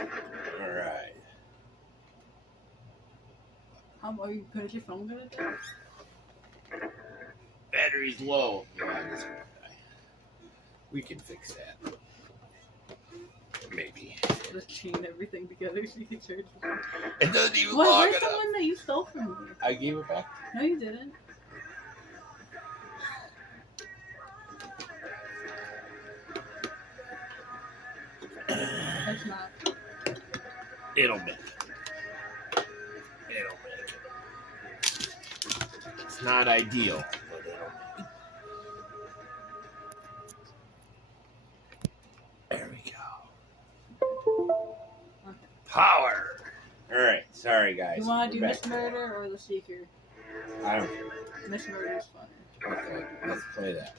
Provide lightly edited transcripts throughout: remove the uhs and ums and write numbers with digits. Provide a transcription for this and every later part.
All right. How are you good at your phone gonna die? Battery's low. Yeah, this will die. We can fix that. Maybe. Just chain everything together so you can charge the phone. It doesn't even What? log Where's it the up. one that you stole from me? I gave it back to No, you didn't. That's not. you. It'll make it. It'll make it. It's not ideal, but it'll make it. There we go. Okay. Power. All right. Sorry, guys. You want to do We're Miss back. Murder or The Seeker? I don't care. Miss Murder is funner. Okay, let's play that.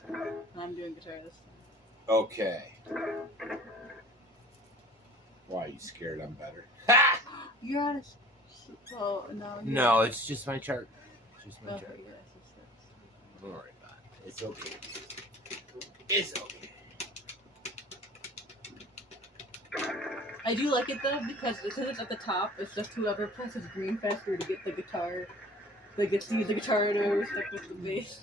I'm doing guitar this time. Okay. Why, you scared I'm better? Ha! You're out of. Oh, no. No, it's just my chart. It's just my Okay, chart. yes, Don't worry about it. It's okay. It's okay. I do like it though because since it's at the top, it's just whoever presses green faster to get the guitar. They get to use the guitar to stick with the bass.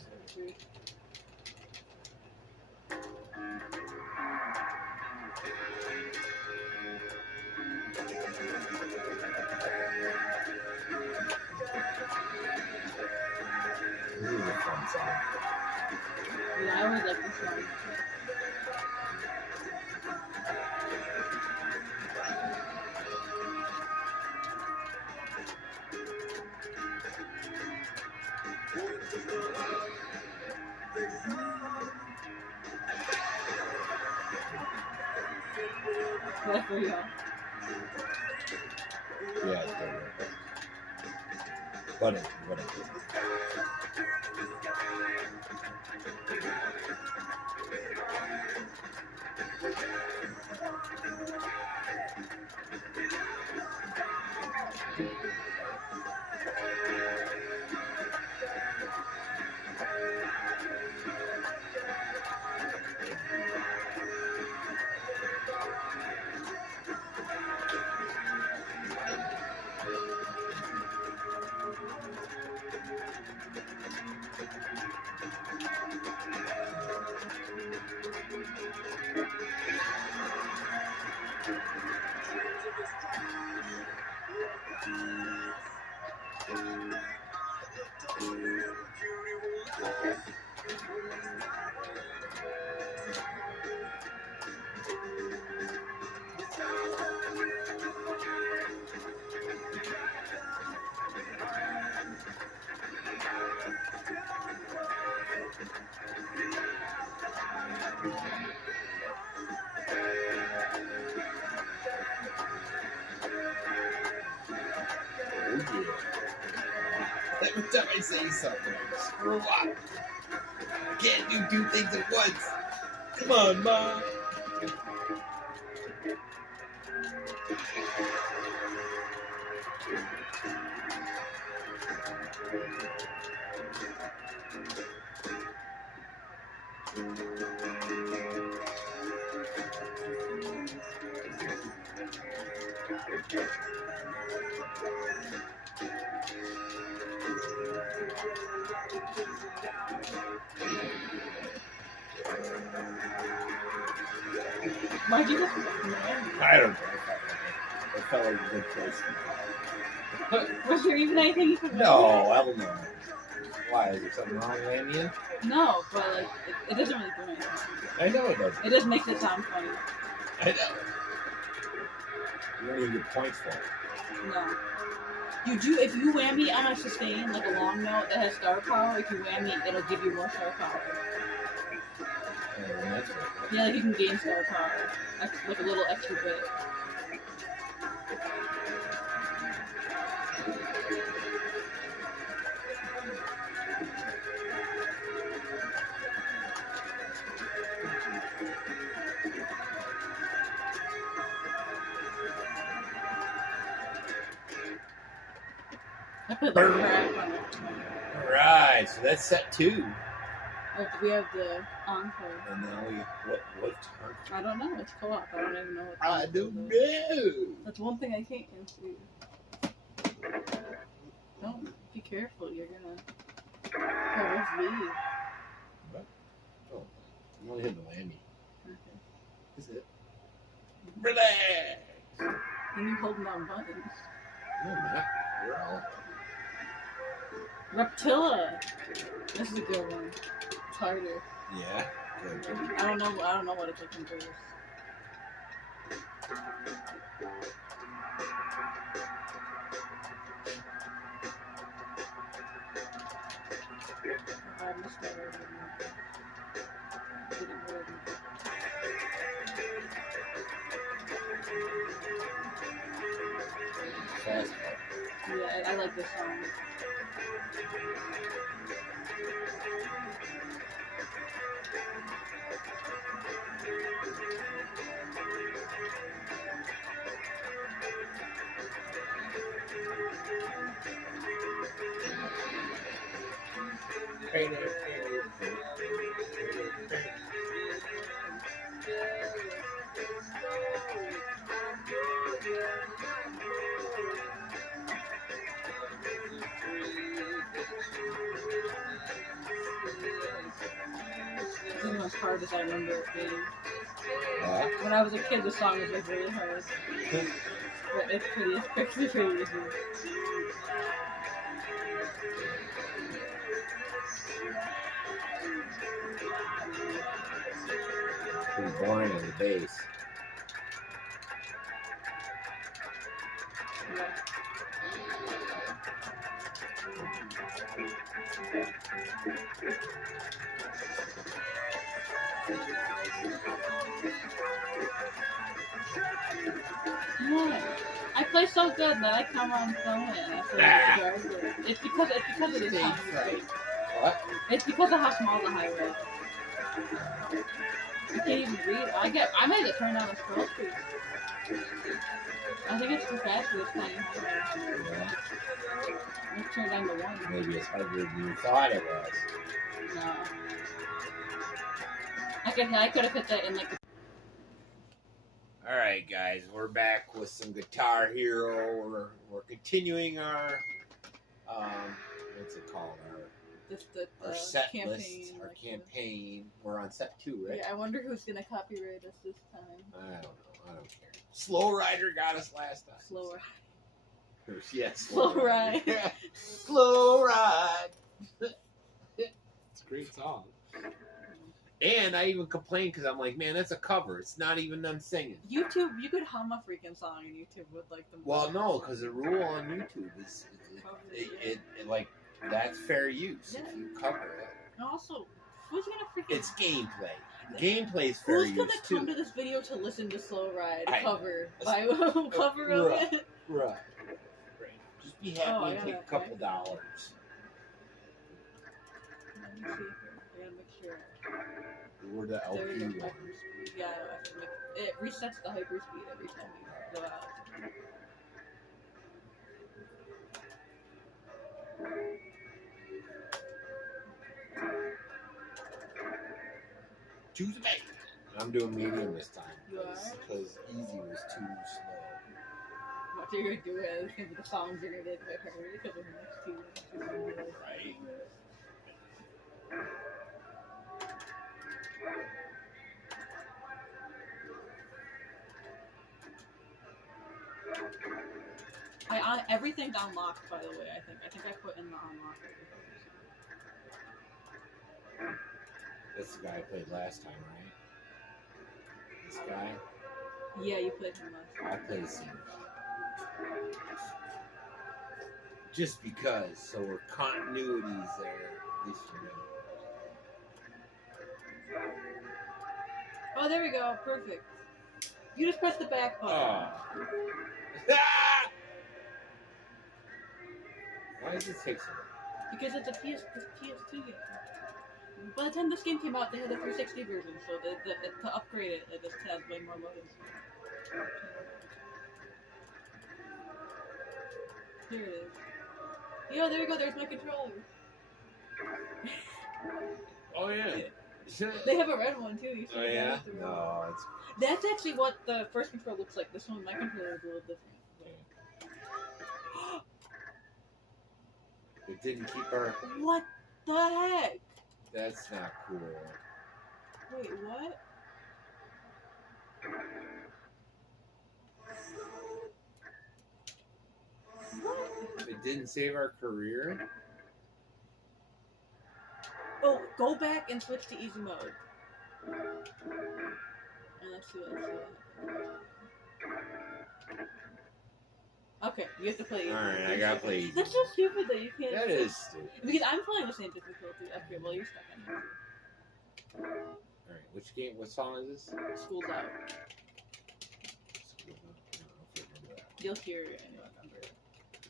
This is a fun song. Yeah, I would like this one. That's for y'all. Yeah, it's better. Whatever. Every time I say something, I screw up. I can't do two things at once. Come on, Mom. Why'd you go from Miami? I don't know. I felt like a good place. Was there even anything you could No, I don't know. Why? Is there something wrong with Amian? No, but like it doesn't really do anything. I know it doesn't. It just makes it sound funny. I know. You don't even get points for it. No. You do if you whammy on a sustain, like a long note that has star power, if you whammy it'll give you more star power. That's right. Yeah, like you can gain star power. Like a little extra bit. I put like crap on it. Alright, so that's set 2. We have the encore. And now what time? I don't know. It's co-op. I don't even know what. I don't know. That's one thing I can't answer. Don't be careful. You're gonna. Oh, What? Oh, I'm only hitting the landing. okay. Is it? Relax. And you're holding on buttons. No, Matt. We're all. Reptilla. This is a good one. It's harder. Yeah. Good. I don't know what it's looking for. I missed that already. Didn't really do Fast. that. Yeah, I like this song. This isn't as hard as I remember it being. When I was a kid, the song was like really hard. But it's pretty easy. Pretty boring on the bass. Yeah. What? I play so good that I come on film it and I feel like it's because of the sound. What? It's because of how small the highway is. You can't even read. I made it turn down the scroll speed. I think it's too fast for this tiny highway. Yeah. Let's turn down to 1. Maybe it's harder than you thought it was. No. I could have put that in like the... Alright guys, we're back with some Guitar Hero. We're continuing our what's it called? Our set campaign, list, our campaign. We're on step 2, right? Yeah, I wonder who's gonna copyright us this time. I don't know. I don't care. Slow Rider got us last time. Slow Ride. Yes. Slow Ride. Slow Ride. It's a great song. And I even complained because I'm like, man, that's a cover. It's not even them singing. YouTube, you could hum a freaking song and YouTube would like them. Well, no, because the rule on YouTube is it like that's fair use if you cover it. And also, who's gonna freaking? It's gameplay. Gameplay's fair Who's use gonna too. come to this video to listen to Slow Ride cover Right. of it? Right. Just be happy and take a couple dollars. Let me see. I gotta make sure. We're the LP There's a one. hyperspeed. Yeah, I have to make it resets the hyperspeed every time you go out. Choose a bait. I'm doing medium this time. You are? Because easy was too slow. What you're gonna do is gonna be the songs you're gonna get by her because of the next 2 minutes. Right. Everything's unlocked, by the way. I think I put in the unlock. That's the guy I played last time, right? This guy? Yeah, you played him last time. I played the same guy. Just because, so we're continuities there, at least for me. Oh, there we go. Perfect. You just press the back button. Ah! Why does it take so long? Because it's a PS2 game. By the time this game came out, they had the 360 version, so to upgrade it, it just has way more modes. Here it is. Yeah, there we go. There's my controller. Oh yeah. They have a red one too. You Oh yeah. No, it's. That's actually what the first controller looks like. This one, my controller is a little different. It didn't keep our. What the heck? That's not cool. Wait, what? What? It didn't save our career. Oh, go back and switch to easy mode. And let's see what happens. Okay, you have to play easy. Alright, I gotta play easy. That's so stupid that you can't. That is stupid. Because I'm playing the same difficulty. Okay, well, you're stuck in here. Alright, which game, what song is this? School's out. I don't know if you remember that. You'll hear it and you'll remember it.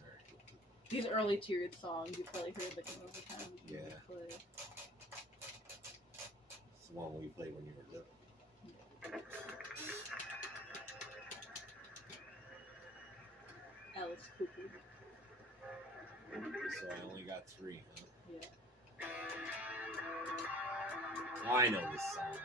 Alright. These early tiered songs, you probably heard like over time. Yeah. Play. It's the one we played when you were little. Alice Cooper. So I only got 3, huh? Yeah. Oh, I know this song.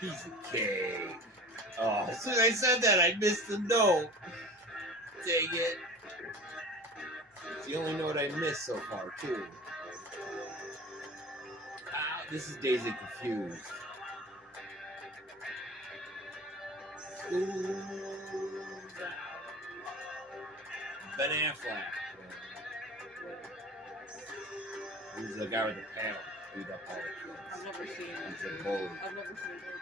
Piece of cake. Oh, as soon as I said that, I missed the note. Dang it. It's the only note I missed so far, too. Ah, this is Daisy Confused. Ooh, Ben Affleck. He's the guy with the paddle. Beat up all the kids. I've never seen it. He's a bully. I've never seen it.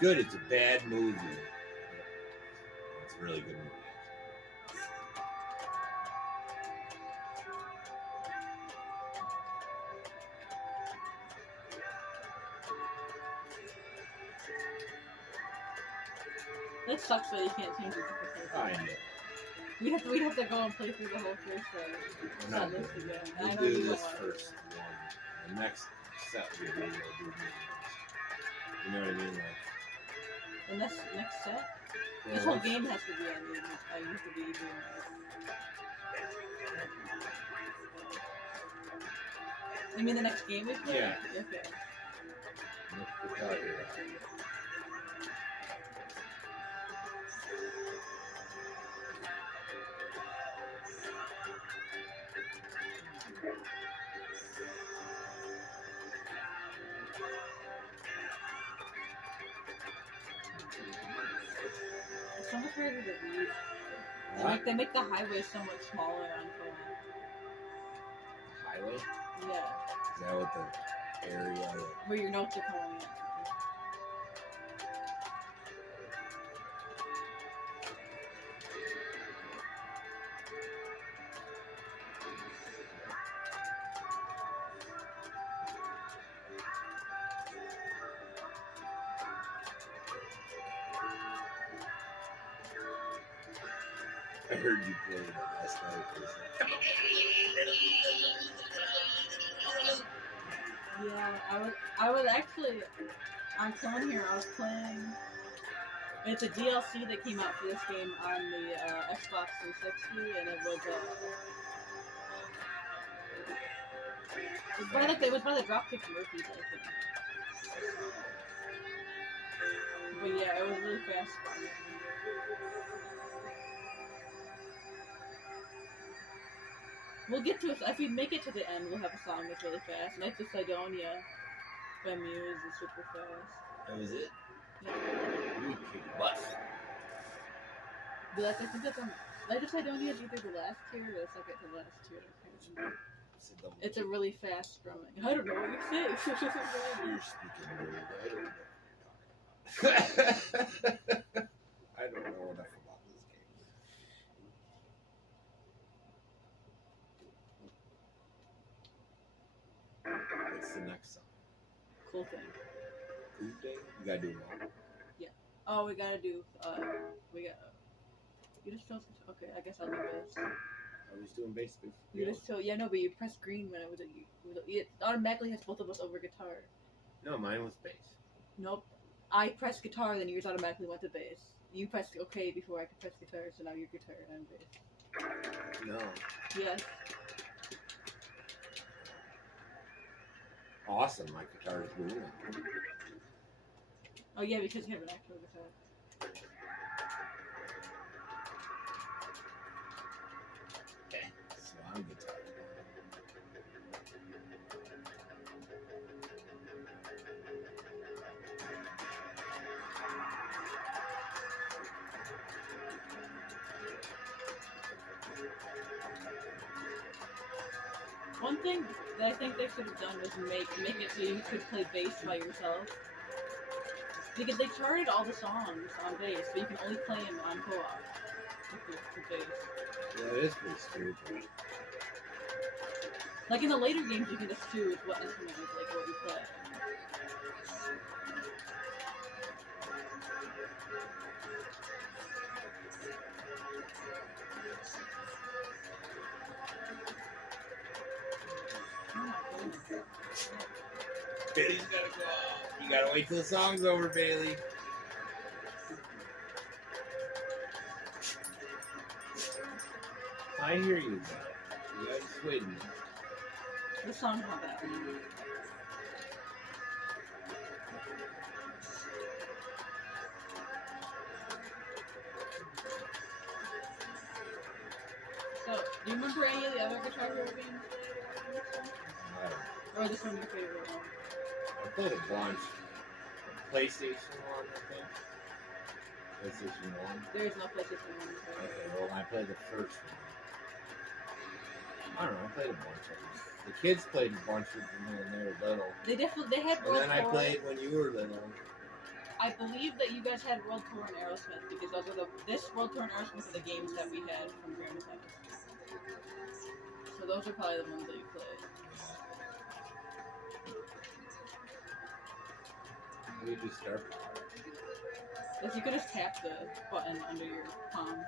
Good, it's a bad movie. It's a really good movie. That sucks that you can't change it. I know. We'd have to go and play through the whole first We're not this doing again. it. I We'll know do you this want to. first one. The next set we'll do movies. You know what I mean? Like, The next set? well, This whole once- game has to be on I used to be doing that. You mean the next game we play? Yeah. Okay. we'll talk about it. It's so much harder to read. What? They make the highway so much smaller on phone. Highway? Yeah. Is that what the area that... Where your notes are coming in. I heard you play it last night. Yeah, I was actually on phone here. I was playing. It's a DLC that came out for this game on the Xbox 360, and it was it was by the Dropkick Murphys, I think. But yeah, it was really fast. We'll get to it. If we make it to the end, we'll have a song that's really fast. Nights of Sidonia by Muse is super fast. That was it? Yeah. You kick butt. But I think that's on. Nights of Sidonia is either the last tier or the second to last tier. I can't remember. It's a really fast strumming. I don't know what you're saying. You're speaking weird. I don't know what you're talking about. I don't know enough about this game. full thing. COOP day? You gotta do it all. Oh, we gotta do. You just chose. Okay, I guess I'll do bass. I was doing bass before. You just chose. Yeah, no, but you pressed green when it was. It automatically has both of us over guitar. No, mine was bass. Nope. I pressed guitar, then yours automatically went to bass. You pressed OK before I could press guitar, so now you're guitar and I'm bass. No. Yes. Awesome, my guitar is moving. Oh yeah, because you have an actual guitar. Okay, so I'm guitar. One thing that I think they should have done was make it so you could play bass by yourself. Because they charted all the songs on bass, but you can only play them on co-op with bass. Yeah, it is pretty stupid. Like in the later games, you can just choose what instrument is like what you play. Bailey's gotta go. You gotta wait till the song's over, Bailey. I hear you, though. You gotta just wait a minute. The song's not bad. So, do you remember any of the other Guitar Hero games? Or is this one your favorite one? I played a bunch. PlayStation 1, I think. PlayStation 1. There is no PlayStation 1. Okay, well, I played the first one. I don't know, I played a bunch of them. The kids played a bunch of them when they were little. They had And World then I Tour. played when you were little. I believe that you guys had World Tour and Aerosmith because those are this World Tour and Aerosmith are the games that we had from Grandma's house. So those are probably the ones that you played. We just start. If you could just tap the button under your palm.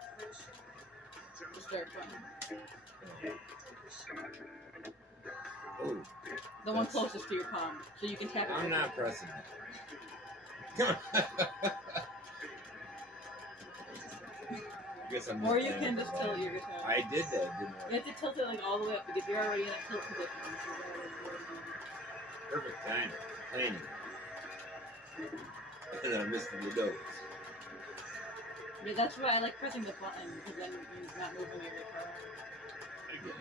The start button. Oh, The one closest to your palm. So you can tap it. I'm right not pressing it. Guess I'm Or just you playing can it just for tilt fun. your guitar. I did that, didn't I? You have to tilt it like all the way up because you're already in a tilt position. Perfect time. Playing it. And then I'm missing the notes. Yeah, that's why I like pressing the button because then you're not moving your guitar. I get it.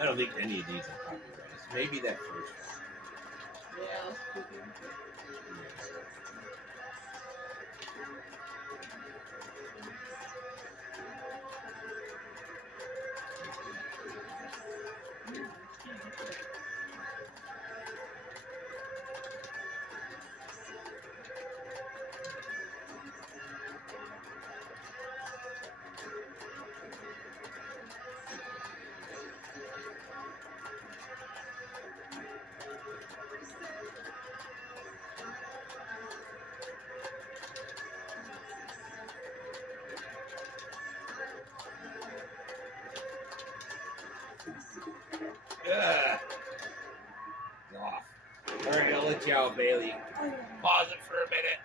I don't think any of these are copyrighted. Maybe that first one. Yeah, that's creepy. Ugh. Off. Alright, I'll let you out, Bailey. Pause it for a minute.